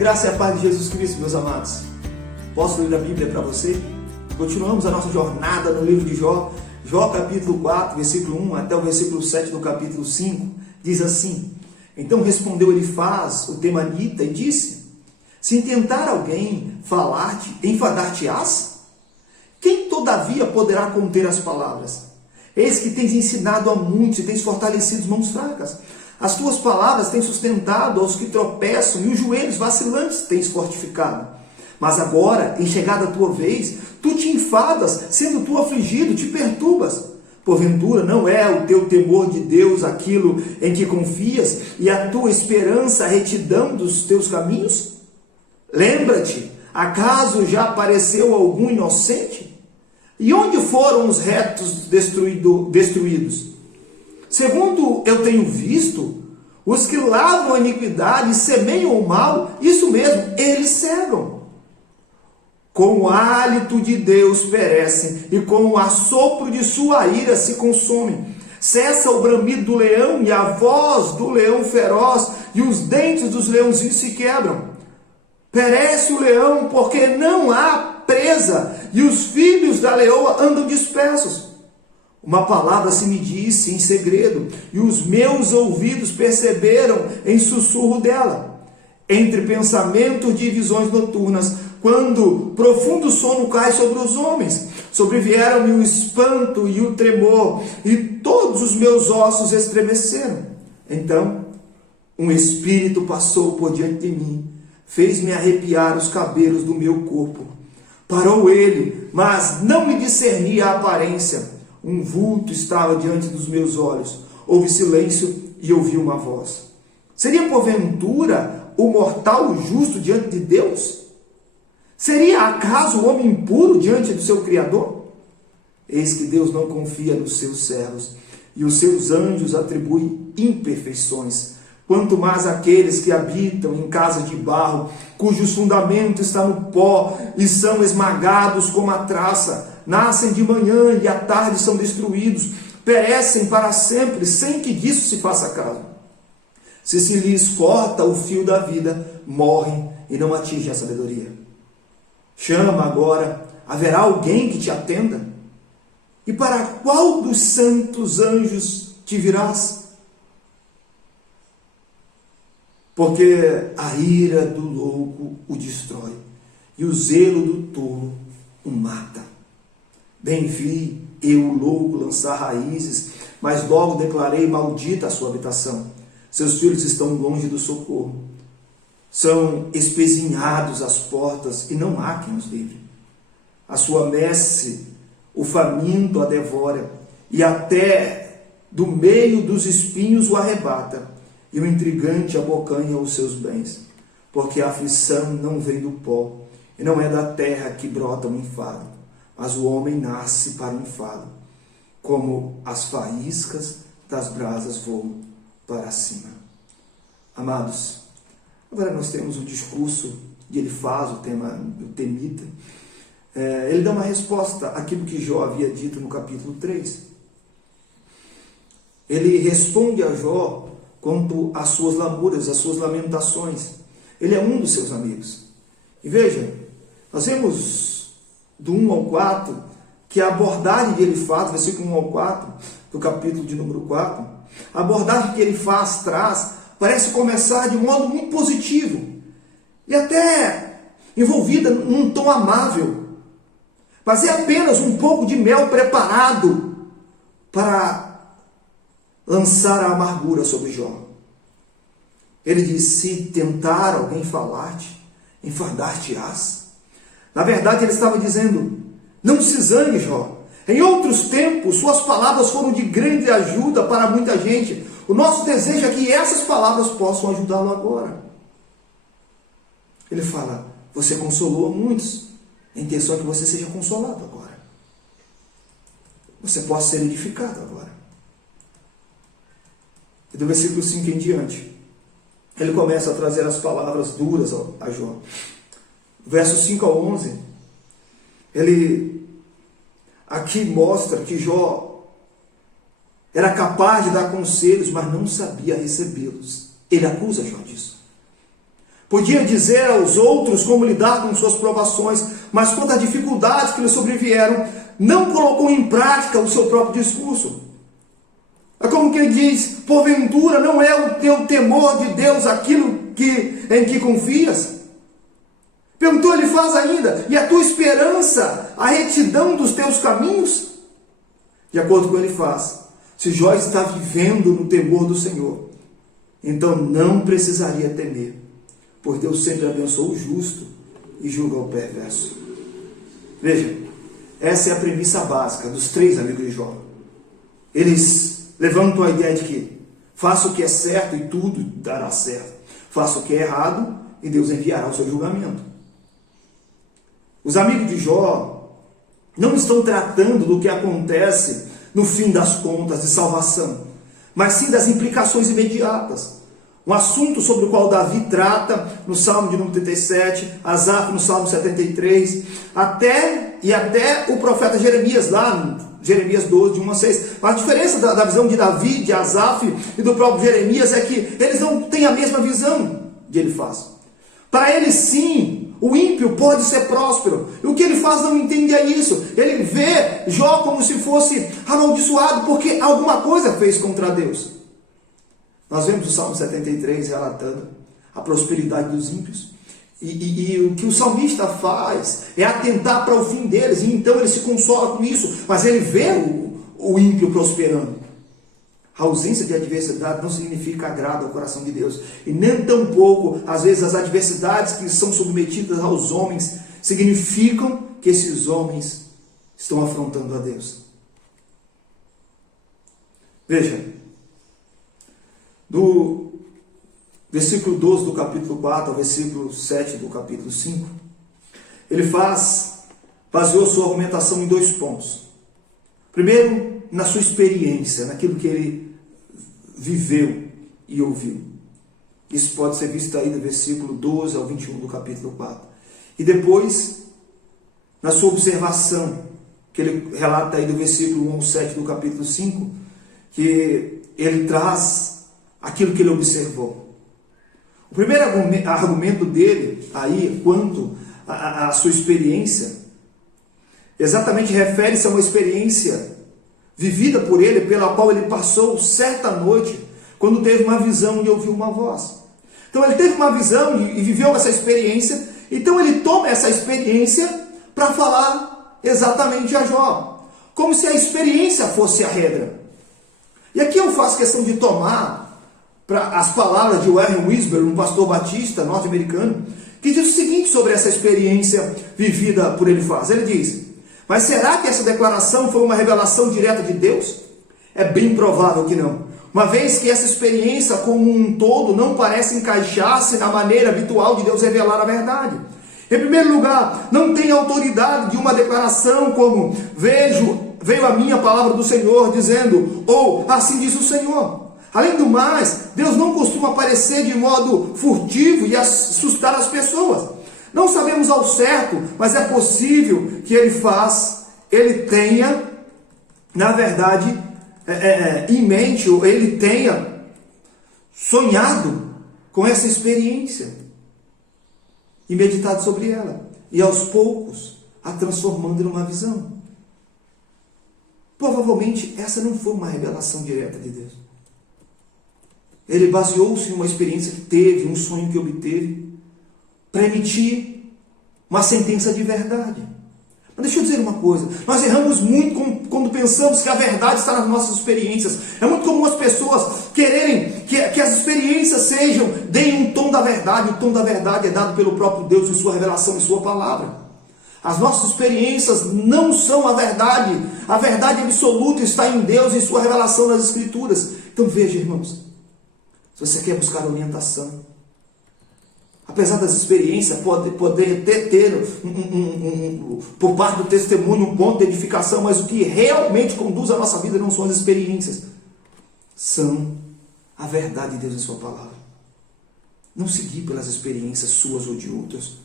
graça e a paz de Jesus Cristo, meus amados. Posso ler a Bíblia para você? Continuamos a nossa jornada no livro de Jó. Jó capítulo 4, versículo 1 até o versículo 7 do capítulo 5, diz assim: Então respondeu Elifaz, o temanita, e disse: Se intentar alguém falar-te, enfadar-te-ás? Quem todavia poderá conter as palavras? Eis que tens ensinado a muitos e tens fortalecido as mãos fracas. As tuas palavras têm sustentado aos que tropeçam, e os joelhos vacilantes tens fortificado. Mas agora, em chegada a tua vez, tu te enfadas, sendo tu afligido, te perturbas. Porventura não é o teu temor de Deus aquilo em que confias, e a tua esperança a retidão dos teus caminhos? Lembra-te, acaso já apareceu algum inocente? E onde foram os retos destruídos? Segundo eu tenho visto, os que lavram a iniquidade e semeiam o mal, isso mesmo, eles cegam. Com o hálito de Deus perecem, e com o assopro de sua ira se consomem. Cessa o bramido do leão e a voz do leão feroz, e os dentes dos leãozinhos se quebram. Perece o leão, porque não há presa, e os filhos da leoa andam dispersos. Uma palavra se me disse em segredo, e os meus ouvidos perceberam em sussurro dela. Entre pensamentos de visões noturnas, quando profundo sono cai sobre os homens, sobrevieram-me o espanto e o tremor, e todos os meus ossos estremeceram. Então, um espírito passou por diante de mim, fez-me arrepiar os cabelos do meu corpo. Parou ele, mas não me discernia a aparência. Um vulto estava diante dos meus olhos. Houve silêncio e ouvi uma voz. Seria porventura o mortal justo diante de Deus? Seria acaso o homem impuro diante do seu Criador? Eis que Deus não confia nos seus servos, e os seus anjos atribuem imperfeições. Quanto mais aqueles que habitam em casa de barro, cujos fundamentos estão no pó e são esmagados como a traça, nascem de manhã e à tarde são destruídos, perecem para sempre, sem que disso se faça caso. Se lhes corta o fio da vida, morrem e não atingem a sabedoria. Chama agora, haverá alguém que te atenda? E para qual dos santos anjos te virás? Porque a ira do louco o destrói, e o zelo do tolo o mata. Bem vi eu o louco lançar raízes, mas logo declarei maldita a sua habitação. Seus filhos estão longe do socorro. São espezinhados as portas, e não há quem os livre. A sua messe, o faminto a devora, e até do meio dos espinhos o arrebata. E o intrigante abocanha os seus bens, porque a aflição não vem do pó, e não é da terra que brota o enfado, mas o homem nasce para o enfado, como as faíscas das brasas voam para cima. Amados, agora nós temos um discurso de Elifaz, o temita. Ele dá uma resposta àquilo que Jó havia dito no capítulo 3. Ele responde a Jó quanto às suas lamúrias, às suas lamentações. Ele é um dos seus amigos. E veja, nós vemos do 1 ao 4, que a abordagem que ele faz, versículo 1 ao 4, do capítulo de número 4, a abordagem que ele traz, parece começar de modo muito positivo, e até envolvida num tom amável, mas é apenas um pouco de mel preparado para lançar a amargura sobre Jó. Ele diz: se tentar alguém falar-te, enfadar-te-ás. Na verdade, ele estava dizendo: não se zangue, Jó. Em outros tempos, suas palavras foram de grande ajuda para muita gente. O nosso desejo é que essas palavras possam ajudá-lo agora. Ele fala: você consolou a muitos. A intenção é que você seja consolado agora. Você possa ser edificado agora. E do versículo 5 em diante, ele começa a trazer as palavras duras a Jó. Versos 5 ao 11, ele aqui mostra que Jó era capaz de dar conselhos, mas não sabia recebê-los. Ele acusa Jó disso. Podia dizer aos outros como lidar com suas provações, mas quanto às dificuldades que lhe sobrevieram, não colocou em prática o seu próprio discurso. É como quem diz: porventura não é o teu temor de Deus aquilo em que confias? Perguntou, ele faz ainda: e a tua esperança, a retidão dos teus caminhos? De acordo com ele faz, se Jó está vivendo no temor do Senhor, então não precisaria temer, pois Deus sempre abençoa o justo e julga o perverso. Veja, essa é a premissa básica dos 3 amigos de Jó. Eles levantam a ideia de que faça o que é certo e tudo dará certo. Faça o que é errado e Deus enviará o seu julgamento. Os amigos de Jó não estão tratando do que acontece no fim das contas de salvação, mas sim das implicações imediatas. Um assunto sobre o qual Davi trata no Salmo de número 37, Asaf no Salmo 73, até o profeta Jeremias, lá no Jeremias 12, de 1 a 6. Mas a diferença da visão de Davi, de Asaf e do próprio Jeremias é que eles não têm a mesma visão de Elifaz. Para eles, sim, o ímpio pode ser próspero. E o que ele faz não entende é isso. Ele vê Jó como se fosse amaldiçoado porque alguma coisa fez contra Deus. Nós vemos o Salmo 73 relatando a prosperidade dos ímpios. E o que o salmista faz é atentar para o fim deles. E então ele se consola com isso. Mas ele vê o ímpio prosperando. A ausência de adversidade não significa agrado ao coração de Deus. E nem tampouco, às vezes, as adversidades que são submetidas aos homens significam que esses homens estão afrontando a Deus. Veja, do versículo 12 do capítulo 4 ao versículo 7 do capítulo 5, ele baseou sua argumentação em 2 pontos. Primeiro, na sua experiência, naquilo que ele viveu e ouviu. Isso pode ser visto aí do versículo 12 ao 21 do capítulo 4. E depois, na sua observação, que ele relata aí do versículo 1 ao 7 do capítulo 5, que ele traz aquilo que ele observou. O primeiro argumento dele aí, quanto à sua experiência, exatamente refere-se a uma experiência vivida por ele, pela qual ele passou certa noite, quando teve uma visão e ouviu uma voz. Então ele teve uma visão e viveu essa experiência, então ele toma essa experiência para falar exatamente a Jó, como se a experiência fosse a regra. E aqui eu faço questão de tomar as palavras de Warren Wiersbe, um pastor batista norte-americano, que diz o seguinte sobre essa experiência vivida por Elifaz. Ele diz: mas será que essa declaração foi uma revelação direta de Deus? É bem provável que não, uma vez que essa experiência como um todo não parece encaixar-se na maneira habitual de Deus revelar a verdade. Em primeiro lugar, não tem autoridade de uma declaração como: veio a minha palavra do Senhor dizendo, ou assim diz o Senhor. Além do mais, Deus não costuma aparecer de modo furtivo e assustar as pessoas. Não sabemos ao certo, mas é possível que ele tenha, na verdade, em mente, ou ele tenha sonhado com essa experiência e meditado sobre ela, e aos poucos a transformando numa visão. Provavelmente essa não foi uma revelação direta de Deus. Ele baseou-se em uma experiência que teve, um sonho que obteve, para emitir uma sentença de verdade. Mas deixa eu dizer uma coisa, nós erramos muito quando pensamos que a verdade está nas nossas experiências. É muito comum as pessoas quererem que as experiências deem um tom da verdade. O tom da verdade é dado pelo próprio Deus em sua revelação, em sua palavra. As nossas experiências não são a verdade absoluta está em Deus, em sua revelação nas Escrituras. Então veja, irmãos, se você quer buscar orientação, apesar das experiências poder ter por parte do testemunho um ponto de edificação, mas o que realmente conduz a nossa vida não são as experiências, são a verdade de Deus em sua palavra. Não seguir pelas experiências suas ou de outros,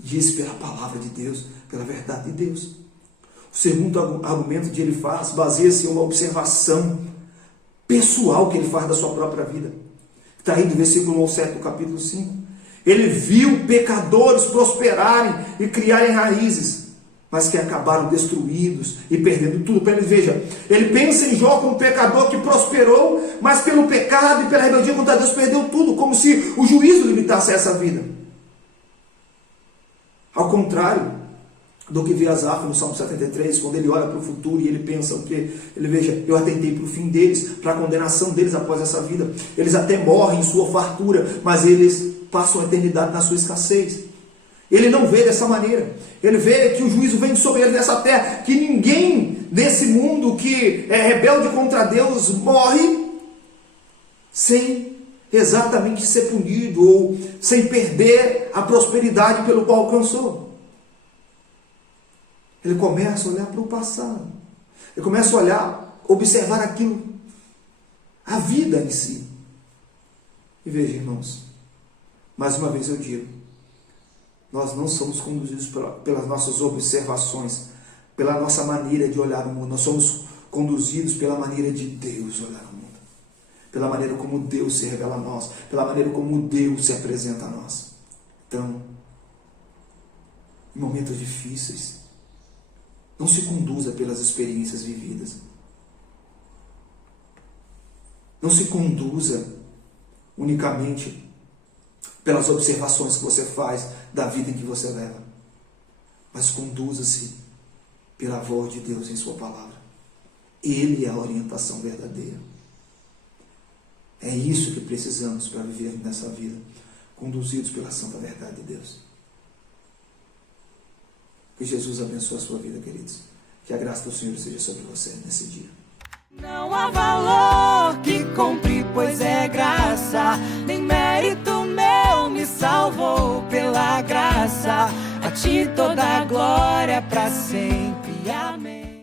diz pela palavra de Deus, pela verdade de Deus. O segundo argumento de Elifaz baseia-se em uma observação pessoal que ele faz da sua própria vida. Está aí do versículo 1 ao 7 do capítulo 5. Ele viu pecadores prosperarem e criarem raízes, mas que acabaram destruídos e perdendo tudo. Para ele, veja, ele pensa em Jó como um pecador que prosperou, mas pelo pecado e pela rebeldia contra Deus perdeu tudo, como se o juízo limitasse essa vida. Ao contrário do que vê Asaf no Salmo 73, quando ele olha para o futuro e ele pensa o que? Ele, veja, eu atentei para o fim deles, para a condenação deles após essa vida. Eles até morrem em sua fartura, mas eles passam a eternidade na sua escassez. Ele não vê dessa maneira. Ele vê que o juízo vem sobre ele nessa terra, que ninguém desse mundo que é rebelde contra Deus morre sem exatamente ser punido ou sem perder a prosperidade pelo qual alcançou. Ele começa a olhar para o passado. Ele começa a olhar, observar aquilo, a vida em si. E veja, irmãos, mais uma vez eu digo, nós não somos conduzidos pelas nossas observações, pela nossa maneira de olhar o mundo. Nós somos conduzidos pela maneira de Deus olhar o mundo. Pela maneira como Deus se revela a nós. Pela maneira como Deus se apresenta a nós. Então, em momentos difíceis, não se conduza pelas experiências vividas. Não se conduza unicamente pelas observações que você faz da vida em que você leva. Mas conduza-se pela voz de Deus em sua palavra. Ele é a orientação verdadeira. É isso que precisamos para viver nessa vida, conduzidos pela santa verdade de Deus. Que Jesus abençoe a sua vida, queridos. Que a graça do Senhor seja sobre você nesse dia. Não há valor que compre, pois é graça. Nem mérito meu me salvou pela graça. A ti toda a glória para sempre. Amém.